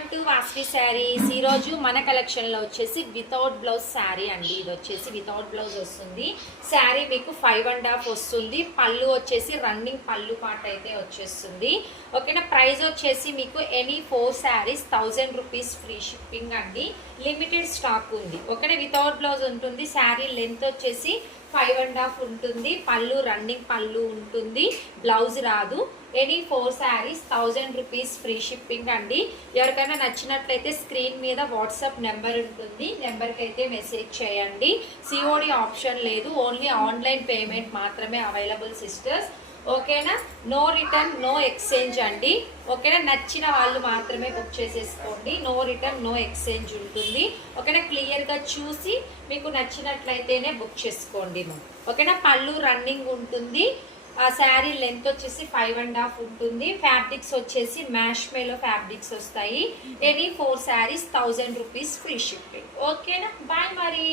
Welcome to Vasvi saris. ఈరోజు మన కలెక్షన్లో వచ్చేసి వితౌట్ బ్లౌజ్ శారీ అండి. ఇది వచ్చేసి వితౌట్ బ్లౌజ్ వస్తుంది. శారీ మీకు 5.5 వస్తుంది. పళ్ళు వచ్చేసి రన్నింగ్ పళ్ళు పాట అయితే వచ్చేస్తుంది. ఓకేనా. ప్రైస్ వచ్చేసి మీకు any 4 saris 1000 rupees free shipping అండి. లిమిటెడ్ స్టాక్ ఉంది. ఓకేనా. వితౌట్ బ్లౌజ్ ఉంటుంది. శారీ లెంత్ వచ్చేసి 5.5 ఉంటుంది. పళ్ళు రన్నింగ్ పళ్ళు ఉంటుంది. బ్లౌజ్ రాదు. Any 4 saris 1000 rupees free shipping అండి. ఎవరికైనా నచ్చినట్లయితే స్క్రీన్ మీద వాట్సాప్ నెంబర్ ఉంటుంది. నెంబర్కి అయితే మెసేజ్ చేయండి. సిఓడి ఆప్షన్ లేదు. ఓన్లీ ఆన్లైన్ పేమెంట్ మాత్రమే అవైలబుల్ సిస్టర్స్. ఓకేనా. నో రిటర్న్ నో ఎక్స్చేంజ్ అండి. ఓకేనా. నచ్చిన వాళ్ళు మాత్రమే బుక్ చేసేసుకోండి. నో రిటర్న్ నో ఎక్స్చేంజ్ ఉంటుంది. ఓకేనా. క్లియర్గా చూసి మీకు నచ్చినట్లయితేనే బుక్ చేసుకోండి. ఓకేనా. పళ్ళు రన్నింగ్ ఉంటుంది. ఆ శారీ లెంత్ వచ్చేసి 5.5 ఉంటుంది. ఫ్యాబ్రిక్స్ వచ్చేసి మ్యాష్ మేలో ఫ్యాబ్రిక్స్ వస్తాయి. Any 4 saris 1000 rupees free shipping. ఓకేనా. బాయ్ మరి.